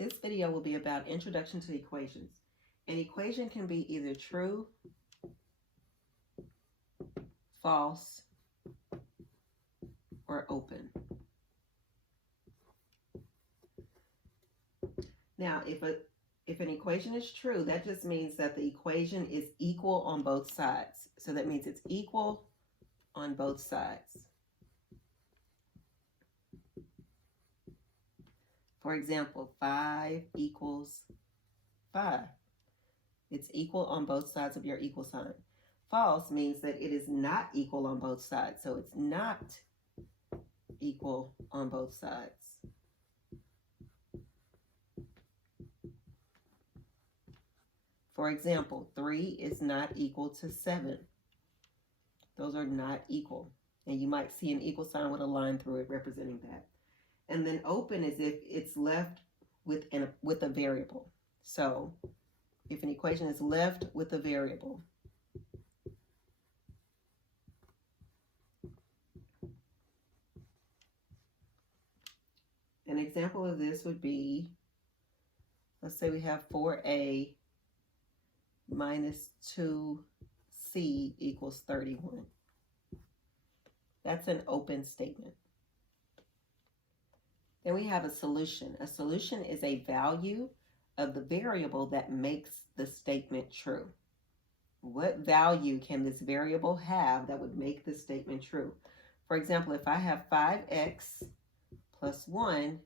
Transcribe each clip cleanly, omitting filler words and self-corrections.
This video will be about introduction to equations. An equation can be either true, false, or open. Now, if an equation is true, that just means that the equation is equal on both sides. So that means it's equal on both sides. For example, 5 equals 5. It's equal on both sides of your equal sign. False means that it is not equal on both sides. So it's not equal on both sides. For example, 3 is not equal to 7. Those are not equal. And you might see an equal sign with a line through it representing that. And then open is if it's left with a variable. So if an equation is left with a variable, an example of this would be, let's say we have 4a minus 2c equals 31. That's an open statement. Then we have a solution. A solution is a value of the variable that makes the statement true. What value can this variable have that would make the statement true? For example, if I have 5x plus 1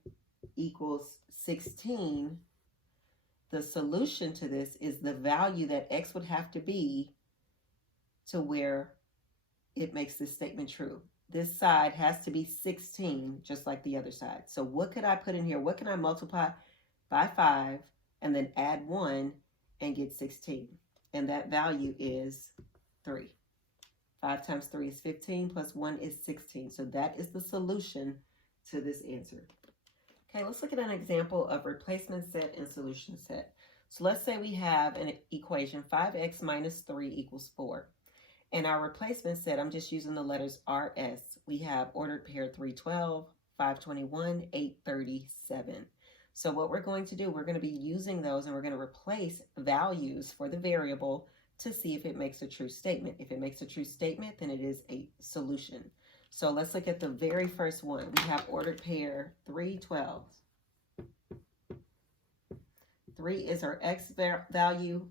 equals 16, the solution to this is the value that x would have to be to where it makes this statement true. This side has to be 16, just like the other side. So what could I put in here? What can I multiply by 5 and then add 1 and get 16? And that value is 3. 5 times 3 is 15 plus 1 is 16. So that is the solution to this answer. Okay, let's look at an example of replacement set and solution set. So let's say we have an equation 5x minus 3 equals 4. And our replacement set, I'm just using the letters RS. We have ordered pair 312, 521, 837. So what we're going to do, we're going to be using those and we're going to replace values for the variable to see if it makes a true statement. If it makes a true statement, then it is a solution. So let's look at the very first one. We have ordered pair 312. 3 is our x value,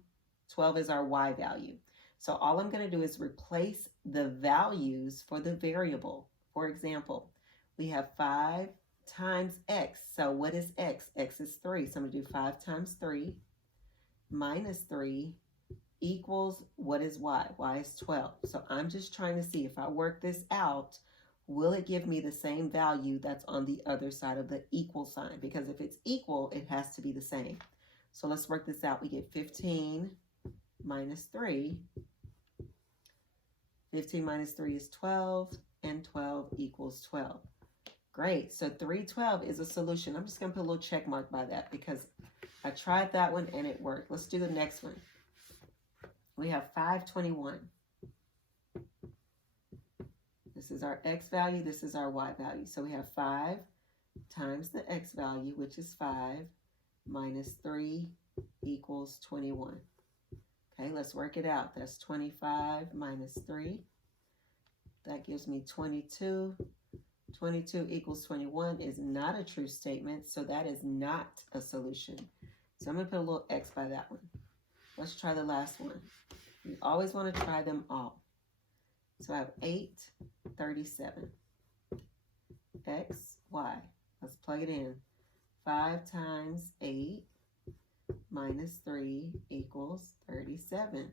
12 is our y value. So all I'm going to do is replace the values for the variable. For example, we have 5 times x. So what is x? X is 3. So I'm going to do 5 times 3 minus 3 equals, what is y? Y is 12. So I'm just trying to see if I work this out, will it give me the same value that's on the other side of the equal sign? Because if it's equal, it has to be the same. So let's work this out. We get 15 minus 3. 15 minus 3 is 12, and 12 equals 12. Great, so 312 is a solution. I'm just going to put a little check mark by that because I tried that one and it worked. Let's do the next one. We have 521. This is our x value, this is our y value. So we have 5 times the x value, which is 5, minus 3 equals 21. Okay, let's work it out. That's 25 minus 3. That gives me 22. 22 equals 21 is not a true statement, so that is not a solution. So I'm going to put a little X by that one. Let's try the last one. We always want to try them all. So I have 837. X, Y. Let's plug it in. 5 times 8 minus 3 equals 37.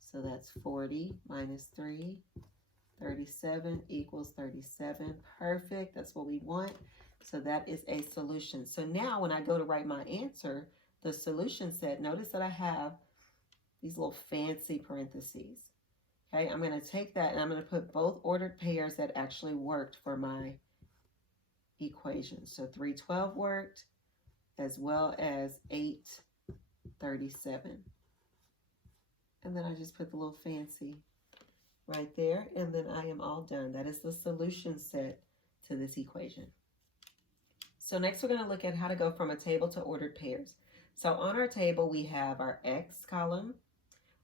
So that's 40 minus 3. 37 equals 37. Perfect. That's what we want. So that is a solution. So now when I go to write my answer, the solution set, notice that I have these little fancy parentheses. Okay, I'm going to take that and I'm going to put both ordered pairs that actually worked for my equation. So 312 worked as well as 837. And then I just put the little fancy right there, and then I am all done. That is the solution set to this equation. So next we're going to look at how to go from a table to ordered pairs. So on our table we have our x column,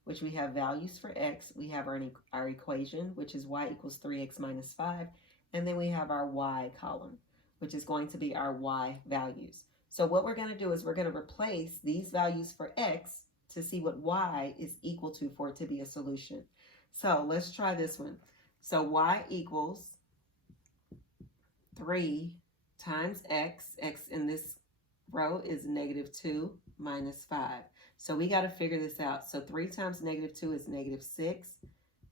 which we have values for x. We have our equation, which is y equals 3x minus 5. And then we have our y column, which is going to be our y values. So what we're going to do is we're going to replace these values for x to see what y is equal to for it to be a solution. So let's try this one. So y equals 3 times x. X in this row is negative 2 minus 5. So we got to figure this out. So 3 times negative 2 is negative 6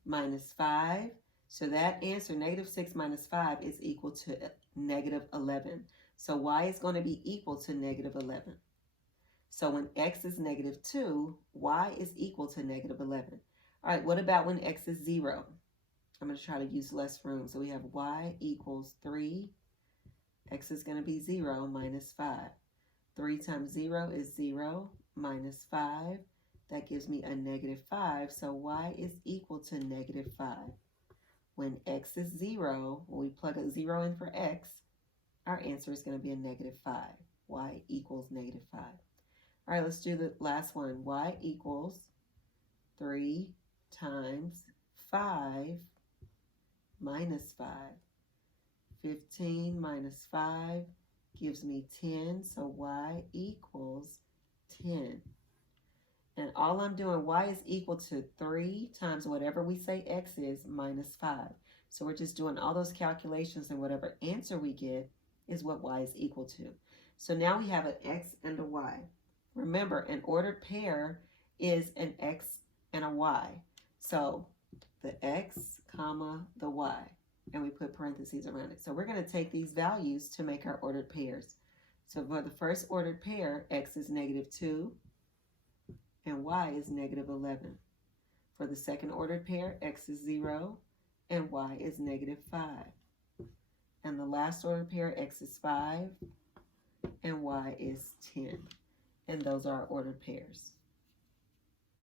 minus 5. So that answer, negative 6 minus 5, is equal to negative 11. So y is going to be equal to negative 11. So when x is negative 2, y is equal to negative 11. All right, what about when x is 0? I'm going to try to use less room. So we have y equals 3. X is going to be 0 minus 5. 3 times 0 is 0 minus 5. That gives me a negative 5. So y is equal to negative 5. When x is 0, when we plug a 0 in for x, our answer is going to be a negative 5. Y equals negative 5. All right, let's do the last one. Y equals 3 times 5 minus 5. 15 minus 5 gives me 10, so y equals 10. And all I'm doing, y is equal to 3 times whatever we say x is minus 5. So we're just doing all those calculations, and whatever answer we get is what y is equal to. So now we have an x and a y. Remember, an ordered pair is an x and a y. So the x, comma, the y. And we put parentheses around it. So we're going to take these values to make our ordered pairs. So for the first ordered pair, x is negative 2 and y is negative 11. For the second ordered pair, x is 0 and y is negative 5. And the last ordered pair, x is 5 and y is 10. And those are our ordered pairs.